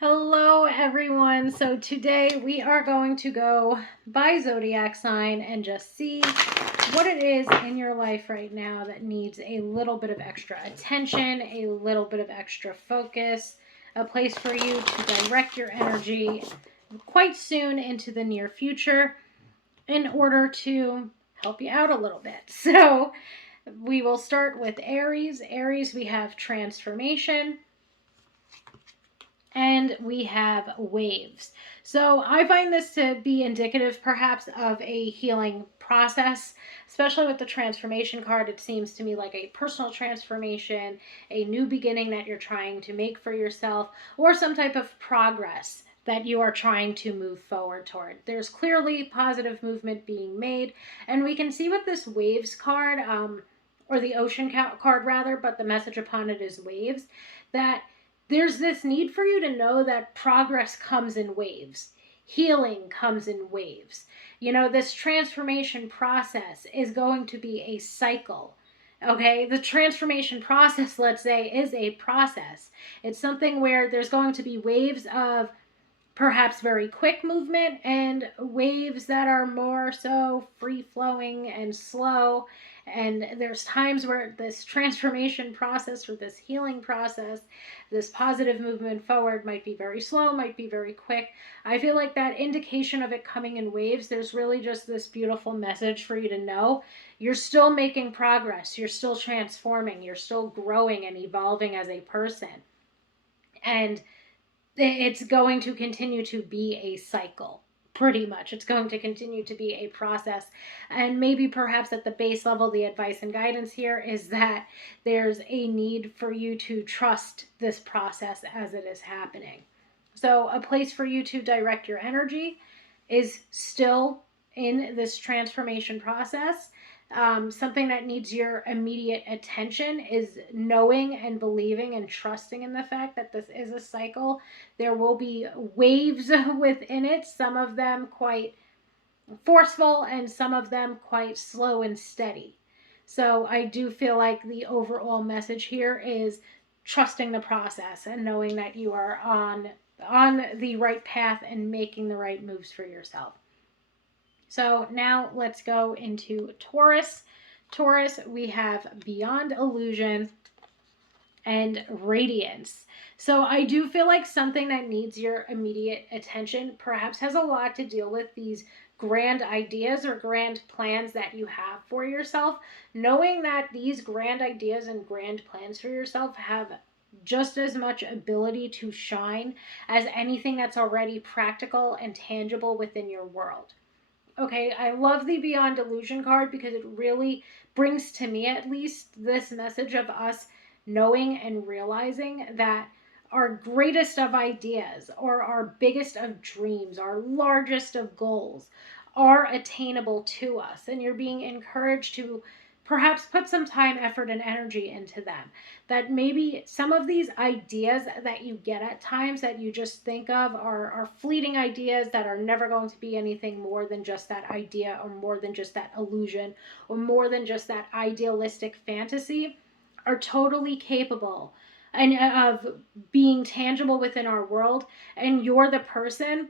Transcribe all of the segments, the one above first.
Hello everyone. So today we are going to go by zodiac sign and just see what it is in your life right now that needs a little bit of extra attention, a little bit of extra focus, a place for you to direct your energy quite soon into the near future in order to help you out a little bit. So we will start with Aries. Aries, we have transformation and we have waves. So I find this to be indicative perhaps of a healing process, especially with the transformation card. It seems to me like a personal transformation, a new beginning that you're trying to make for yourself, or some type of progress that you are trying to move forward toward. There's clearly positive movement being made, and we can see with this waves card, or the ocean card rather, but the message upon it is waves, that there's this need for you to know that progress comes in waves. Healing comes in waves. You know, this transformation process is going to be a cycle. Okay, the transformation process, let's say, is a process. It's something where there's going to be waves of perhaps very quick movement and waves that are more so free flowing and slow. And there's times where this transformation process or this healing process, this positive movement forward might be very slow, might be very quick. I feel like that indication of it coming in waves, there's really just this beautiful message for you to know you're still making progress, you're still transforming, you're still growing and evolving as a person. And it's going to continue to be a cycle. Pretty much. It's going to continue to be a process. And maybe perhaps at the base level, the advice and guidance here is that there's a need for you to trust this process as it is happening. So a place for you to direct your energy is still in this transformation process. Something that needs your immediate attention is knowing and believing and trusting in the fact that this is a cycle. There will be waves within it, some of them quite forceful and some of them quite slow and steady. So I do feel like the overall message here is trusting the process and knowing that you are on the right path and making the right moves for yourself. So now let's go into Taurus. Taurus, we have Beyond Illusion and Radiance. So I do feel like something that needs your immediate attention perhaps has a lot to deal with these grand ideas or grand plans that you have for yourself. Knowing that these grand ideas and grand plans for yourself have just as much ability to shine as anything that's already practical and tangible within your world. Okay, I love the Beyond Illusion card because it really brings to me at least this message of us knowing and realizing that our greatest of ideas or our biggest of dreams, our largest of goals are attainable to us. And you're being encouraged to perhaps put some time, effort, and energy into them. That maybe some of these ideas that you get at times that you just think of are fleeting ideas that are never going to be anything more than just that idea or more than just that illusion or more than just that idealistic fantasy are totally capable and of being tangible within our world. And you're the person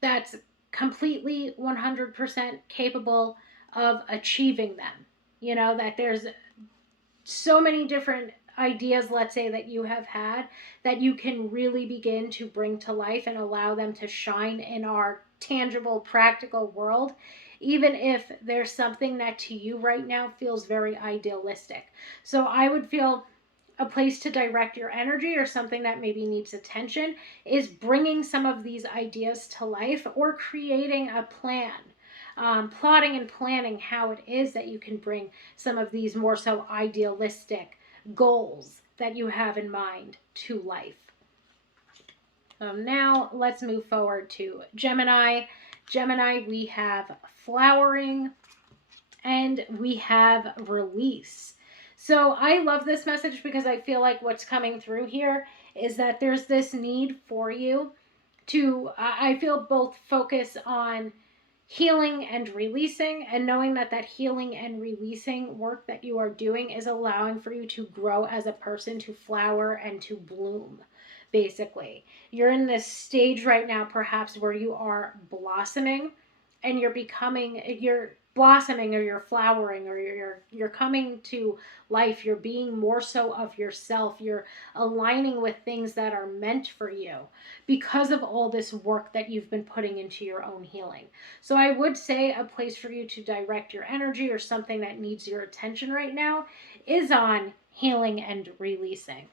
that's completely 100% capable of achieving them. You know, that there's so many different ideas, let's say, that you have had that you can really begin to bring to life and allow them to shine in our tangible, practical world, even if there's something that to you right now feels very idealistic. So I would feel a place to direct your energy or something that maybe needs attention is bringing some of these ideas to life or creating a plan. Plotting and planning how it is that you can bring some of these more so idealistic goals that you have in mind to life. Now let's move forward to Gemini. Gemini, we have flowering and we have release. So I love this message because I feel like what's coming through here is that there's this need for you to, I feel, both focus on healing and releasing, and knowing that that healing and releasing work that you are doing is allowing for you to grow as a person, to flower and to bloom. basically. You're in this stage right now, perhaps, where you are blossoming and you're blossoming, or you're flowering, or you're coming to life. You're being more so of yourself. You're aligning with things that are meant for you because of all this work that you've been putting into your own healing. So I would say a place for you to direct your energy, or something that needs your attention right now, is on healing and releasing.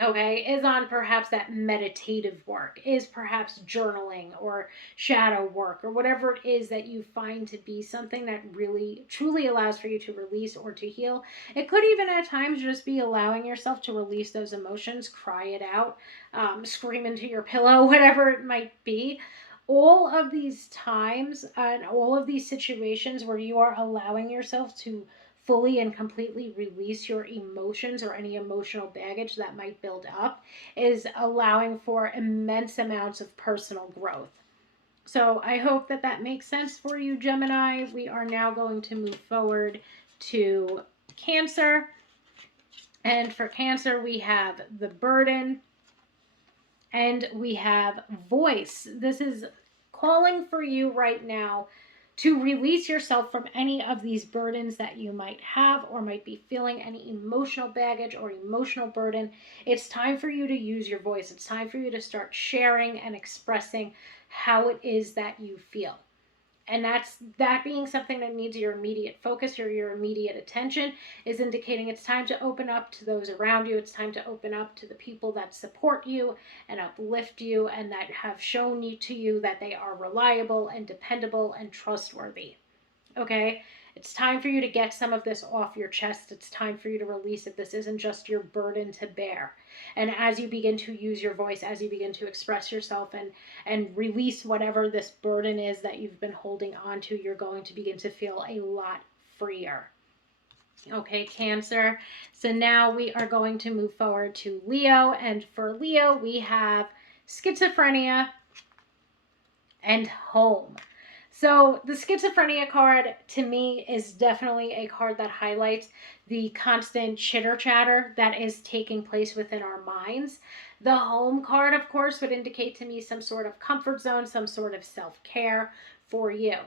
Okay, is on perhaps that meditative work, is perhaps journaling or shadow work, or whatever it is that you find to be something that really truly allows for you to release or to heal. It could even at times just be allowing yourself to release those emotions, cry it out, scream into your pillow, whatever it might be. All of these times and all of these situations where you are allowing yourself to fully and completely release your emotions or any emotional baggage that might build up is allowing for immense amounts of personal growth. So I hope that that makes sense for you, Gemini. We are now going to move forward to Cancer. And for Cancer, we have the burden and we have voice. This is calling for you right now to release yourself from any of these burdens that you might have or might be feeling, any emotional baggage or emotional burden. It's time for you to use your voice. It's time for you to start sharing and expressing how it is that you feel. And that being something that needs your immediate focus or your immediate attention is indicating it's time to open up to those around you. It's time to open up to the people that support you and uplift you and that have shown you to you that they are reliable and dependable and trustworthy. Okay? It's time for you to get some of this off your chest. It's time for you to release it. This isn't just your burden to bear. And as you begin to use your voice, as you begin to express yourself and release whatever this burden is that you've been holding on to, you're going to begin to feel a lot freer. Okay, Cancer. So now we are going to move forward to Leo. And for Leo, we have schizophrenia and home. So the schizophrenia card, to me, is definitely a card that highlights the constant chitter chatter that is taking place within our minds. The home card, of course, would indicate to me some sort of comfort zone, some sort of self-care for you.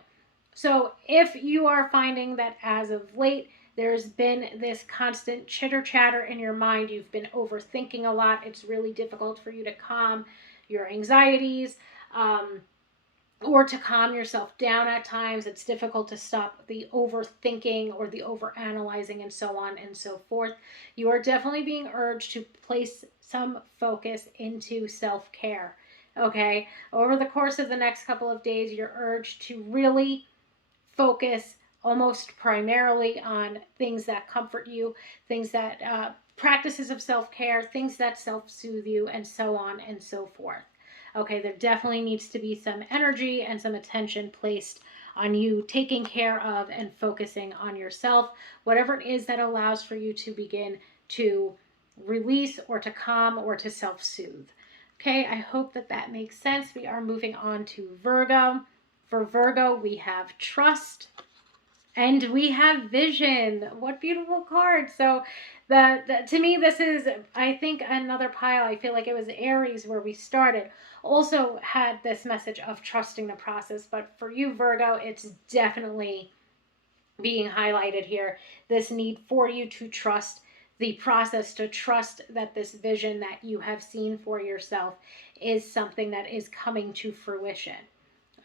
So if you are finding that as of late, there's been this constant chitter chatter in your mind, you've been overthinking a lot, it's really difficult for you to calm your anxieties, or to calm yourself down at times. It's difficult to stop the overthinking or the overanalyzing and so on and so forth. You are definitely being urged to place some focus into self-care. Okay? Over the course of the next couple of days, you're urged to really focus almost primarily on things that comfort you, things that practices of self-care, things that self-soothe you, and so on and so forth. Okay, there definitely needs to be some energy and some attention placed on you taking care of and focusing on yourself, whatever it is that allows for you to begin to release or to calm or to self-soothe. Okay, I hope that that makes sense. We are moving on to Virgo. For Virgo, we have trust and we have vision. What beautiful card. So to me, this is, I think, another pile. I feel like it was Aries where we started. Also had this message of trusting the process. But for you, Virgo, it's definitely being highlighted here. This need for you to trust the process, to trust that this vision that you have seen for yourself is something that is coming to fruition.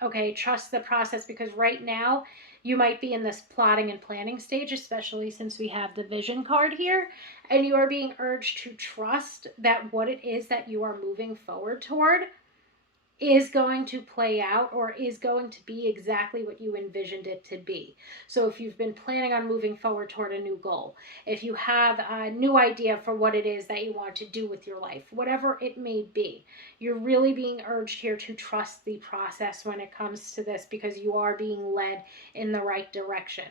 Okay, trust the process, because right now you might be in this plotting and planning stage, especially since we have the vision card here, and you are being urged to trust that what it is that you are moving forward toward is going to play out or is going to be exactly what you envisioned it to be. So if you've been planning on moving forward toward a new goal, if you have a new idea for what it is that you want to do with your life, whatever it may be, you're really being urged here to trust the process when it comes to this, because you are being led in the right direction.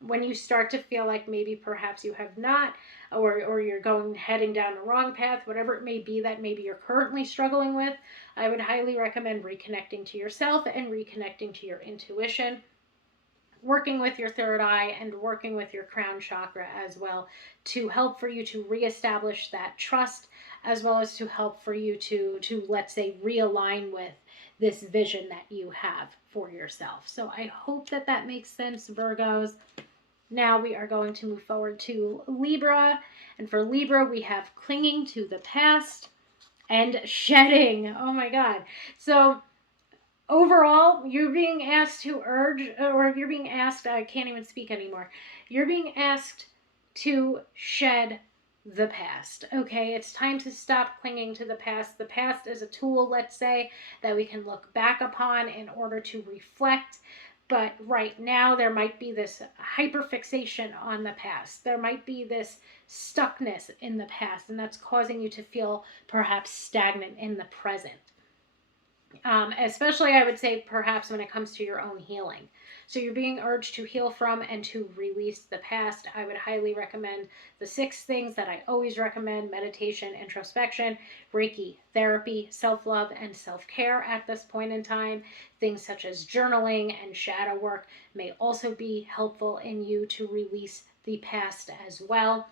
When you start to feel like maybe perhaps you have not, or you're heading down the wrong path, whatever it may be that maybe you're currently struggling with, I would highly recommend reconnecting to yourself and reconnecting to your intuition, working with your third eye and working with your crown chakra as well, to help for you to reestablish that trust, as well as to help for you to let's say realign with this vision that you have for yourself. So I hope that that makes sense, Virgos. Now we are going to move forward to Libra. And for Libra, we have clinging to the past and shedding. Oh my God. So overall, you're being asked to urge, or you're being asked, I can't even speak anymore. You're being asked to shed the past. Okay, it's time to stop clinging to the past. The past is a tool, let's say, that we can look back upon in order to reflect. But right now, there might be this hyperfixation on the past. There might be this stuckness in the past, and that's causing you to feel perhaps stagnant in the present. Especially, I would say, perhaps when it comes to your own healing. So you're being urged to heal from and to release the past. I would highly recommend the 6 things that I always recommend: meditation, introspection, Reiki, therapy, self-love, and self-care at this point in time. Things such as journaling and shadow work may also be helpful in you to release the past as well.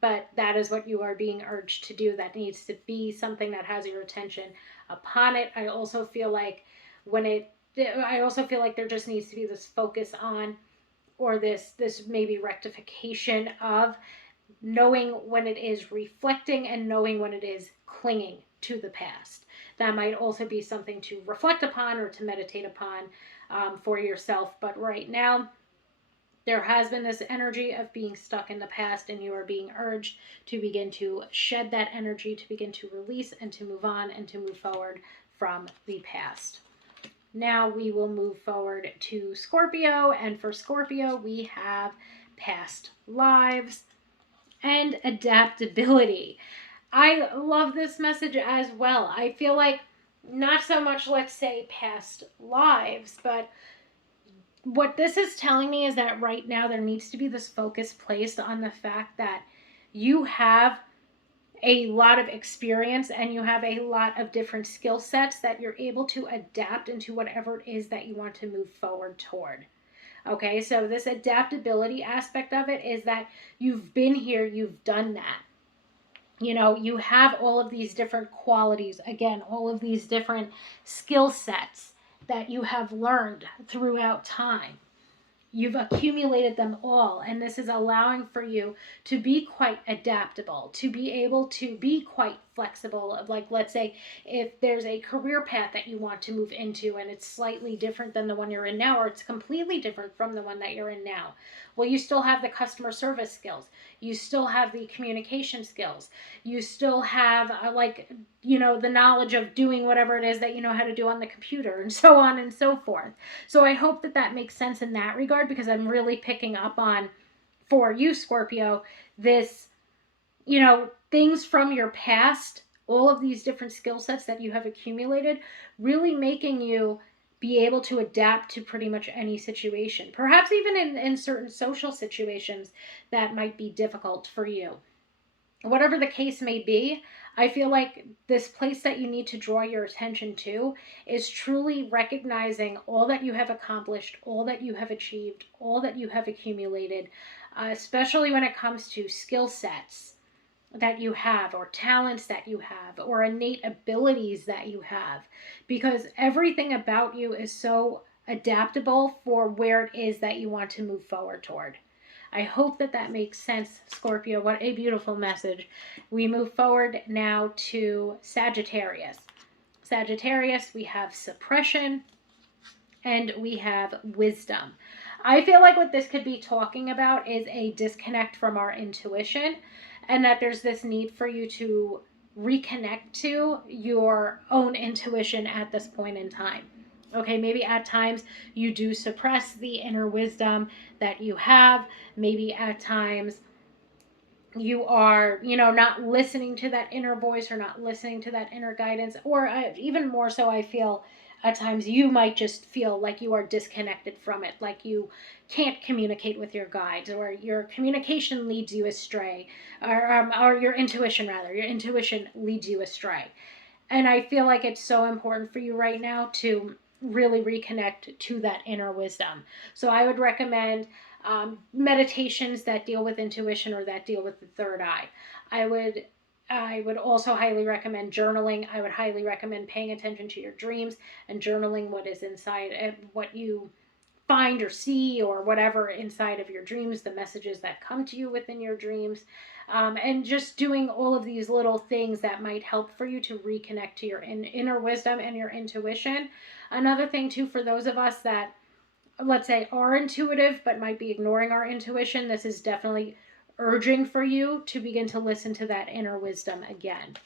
But that is what you are being urged to do. That needs to be something that has your attention upon it. I also feel like there just needs to be this focus on, or this maybe rectification of knowing when it is reflecting and knowing when it is clinging to the past. That might also be something to reflect upon or to meditate upon for yourself. But right now, there has been this energy of being stuck in the past, and you are being urged to begin to shed that energy, to begin to release and to move on and to move forward from the past. Now we will move forward to Scorpio, and for Scorpio, we have past lives and adaptability. I love this message as well. I feel like not so much, let's say, past lives, but what this is telling me is that right now there needs to be this focus placed on the fact that you have a lot of experience and you have a lot of different skill sets that you're able to adapt into whatever it is that you want to move forward toward. Okay, so this adaptability aspect of it is that you've been here, you've done that. You know, you have all of these different qualities, again, all of these different skill sets that you have learned throughout time. You've accumulated them all, and this is allowing for you to be quite adaptable, to be able to be quite flexible. Of, like, let's say if there's a career path that you want to move into and it's slightly different than the one you're in now, or it's completely different from the one that you're in now, well, you still have the customer service skills, you still have the communication skills, you still have the knowledge of doing whatever it is that you know how to do on the computer, and so on and so forth. So I hope that that makes sense in that regard, because I'm really picking up on, for you, Scorpio, this, things from your past, all of these different skill sets that you have accumulated, really making you be able to adapt to pretty much any situation. Perhaps even in certain social situations that might be difficult for you. Whatever the case may be, I feel like this place that you need to draw your attention to is truly recognizing all that you have accomplished, all that you have achieved, all that you have accumulated, especially when it comes to skill sets that you have, or talents that you have, or innate abilities that you have, because everything about you is so adaptable for where it is that you want to move forward toward. I hope that that makes sense, Scorpio. What a beautiful message. We move forward now to Sagittarius. Sagittarius, we have suppression and we have wisdom. I feel like what this could be talking about is a disconnect from our intuition, and that there's this need for you to reconnect to your own intuition at this point in time. Okay, maybe at times you do suppress the inner wisdom that you have. Maybe at times you are, not listening to that inner voice, or not listening to that inner guidance. Or even more so, I feel at times you might just feel like you are disconnected from it, like you can't communicate with your guides, or your communication leads you astray, or your intuition leads you astray. And I feel like it's so important for you right now to really reconnect to that inner wisdom. So I would recommend meditations that deal with intuition or that deal with the third eye. I would also highly recommend journaling. I would highly recommend paying attention to your dreams and journaling what is inside, what you find or see or whatever inside of your dreams, the messages that come to you within your dreams, and just doing all of these little things that might help for you to reconnect to your inner wisdom and your intuition. Another thing too, for those of us that, let's say, are intuitive but might be ignoring our intuition, this is definitely urging for you to begin to listen to that inner wisdom again.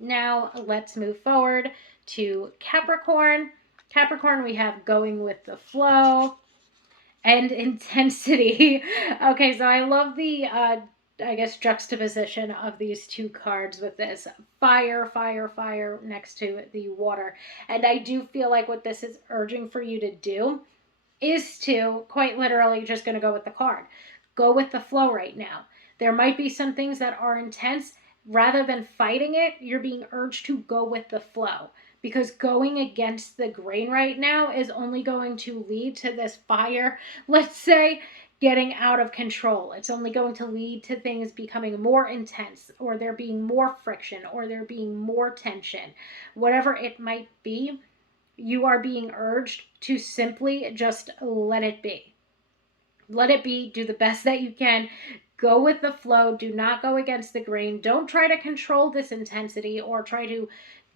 Now let's move forward to Capricorn. Capricorn, we have going with the flow and intensity. Okay, so I love the, I guess, juxtaposition of these two cards with this fire, fire, fire next to the water. And I do feel like what this is urging for you to do is to, quite literally, just going to go with the card. Go with the flow right now. There might be some things that are intense. Rather than fighting it, you're being urged to go with the flow, because going against the grain right now is only going to lead to this fire, let's say, getting out of control. It's only going to lead to things becoming more intense, or there being more friction, or there being more tension. Whatever it might be, you are being urged to simply just let it be. Let it be. Do the best that you can. Go with the flow. Do not go against the grain. Don't try to control this intensity or try to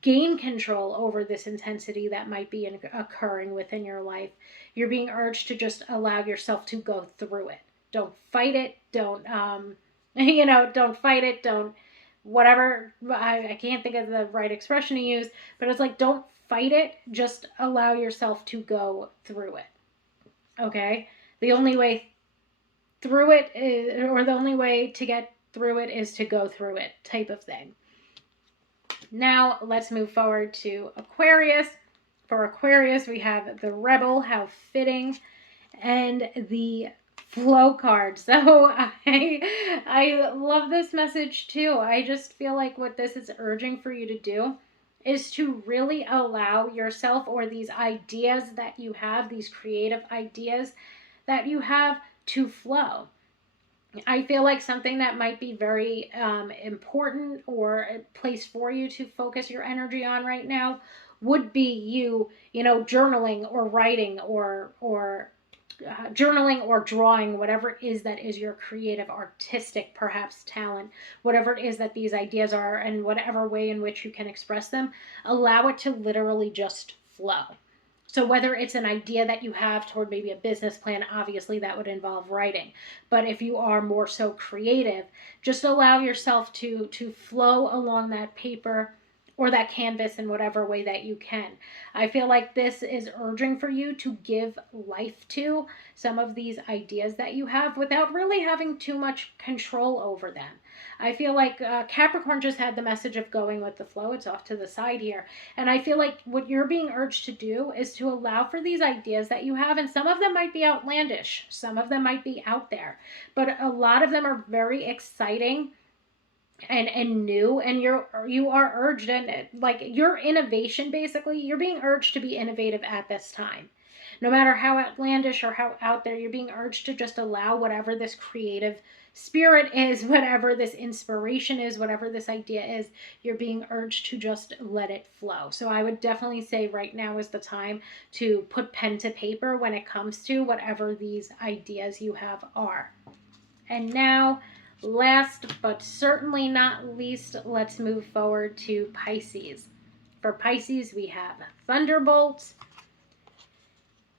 gain control over this intensity that might be occurring within your life. You're being urged to just allow yourself to go through it. Don't fight it. Don't, don't fight it. Don't, whatever. I can't think of the right expression to use, but it's like, don't fight it. Just allow yourself to go through it. Okay? The only way through it is, or the only way to get through it is to go through it, type of thing. Now let's move forward to Aquarius. For Aquarius, we have the Rebel, how fitting, and the Flow card. So I love this message too. I just feel like what this is urging for you to do is to really allow yourself, or these ideas that you have, these creative ideas that you have, to flow. I feel like something that might be very important or a place for you to focus your energy on right now would be you journaling or writing or journaling or drawing, whatever it is that is your creative, artistic, perhaps talent, whatever it is that these ideas are, and whatever way in which you can express them, allow it to literally just flow. So whether it's an idea that you have toward maybe a business plan, obviously that would involve writing. But if you are more so creative, just allow yourself to flow along that paper or that canvas in whatever way that you can. I feel like this is urging for you to give life to some of these ideas that you have without really having too much control over them. I feel like Capricorn just had the message of going with the flow. It's off to the side here. And I feel like what you're being urged to do is to allow for these ideas that you have. And some of them might be outlandish. Some of them might be out there. But a lot of them are very exciting and new, and you are urged, and like your innovation, basically you're being urged to be innovative at this time. No matter how outlandish or how out there, you're being urged to just allow whatever this creative spirit is, whatever this inspiration is, whatever this idea is, you're being urged to just let it flow. So I would definitely say right now is the time to put pen to paper when it comes to whatever these ideas you have are. And now, last but certainly not least, let's move forward to Pisces. For Pisces, we have Thunderbolt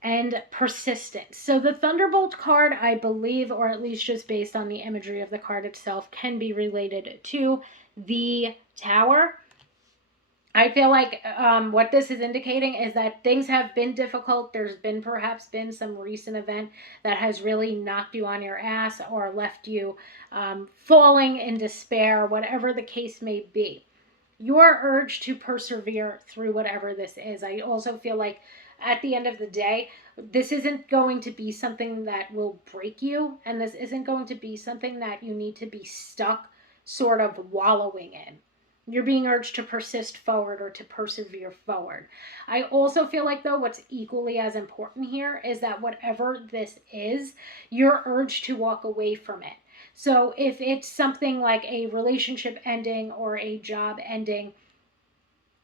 and Persistence. So the Thunderbolt card, I believe, or at least just based on the imagery of the card itself, can be related to the Tower. I feel like what this is indicating is that things have been difficult. There's been perhaps been some recent event that has really knocked you on your ass or left you falling in despair, whatever the case may be. You are urged to persevere through whatever this is. I also feel like at the end of the day, this isn't going to be something that will break you, and this isn't going to be something that you need to be stuck sort of wallowing in. You're being urged to persist forward or to persevere forward. I also feel like, though, what's equally as important here is that whatever this is, you're urged to walk away from it. So if it's something like a relationship ending or a job ending,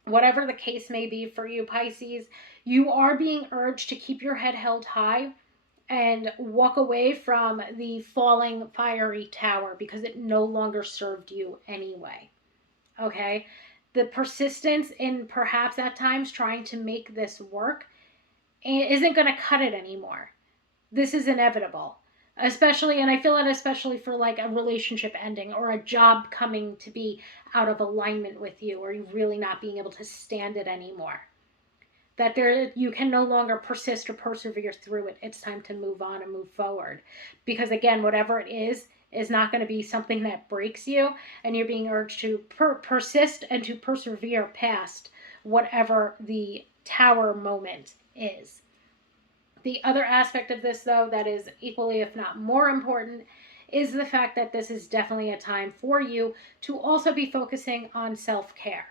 whatever the case may be for you, Pisces, you are being urged to keep your head held high and walk away from the falling fiery tower because it no longer served you anyway. Okay? The persistence in perhaps at times trying to make this work isn't going to cut it anymore. This is inevitable. Especially, and I feel it especially for like a relationship ending or a job coming to be out of alignment with you, or you really not being able to stand it anymore. That there, you can no longer persist or persevere through it. It's time to move on and move forward. Because again, whatever it is not going to be something that breaks you, and you're being urged to persist and to persevere past whatever the tower moment is. The other aspect of this, though, that is equally, if not more important, is the fact that this is definitely a time for you to also be focusing on self-care.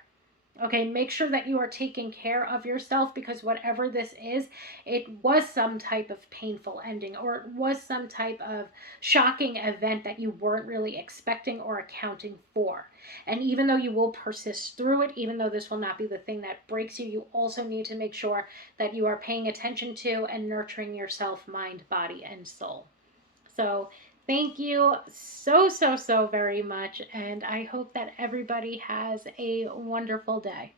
Okay, make sure that you are taking care of yourself, because whatever this is, it was some type of painful ending, or it was some type of shocking event that you weren't really expecting or accounting for. And even though you will persist through it, even though this will not be the thing that breaks you, you also need to make sure that you are paying attention to and nurturing yourself, mind, body, and soul. So thank you so very much, and I hope that everybody has a wonderful day.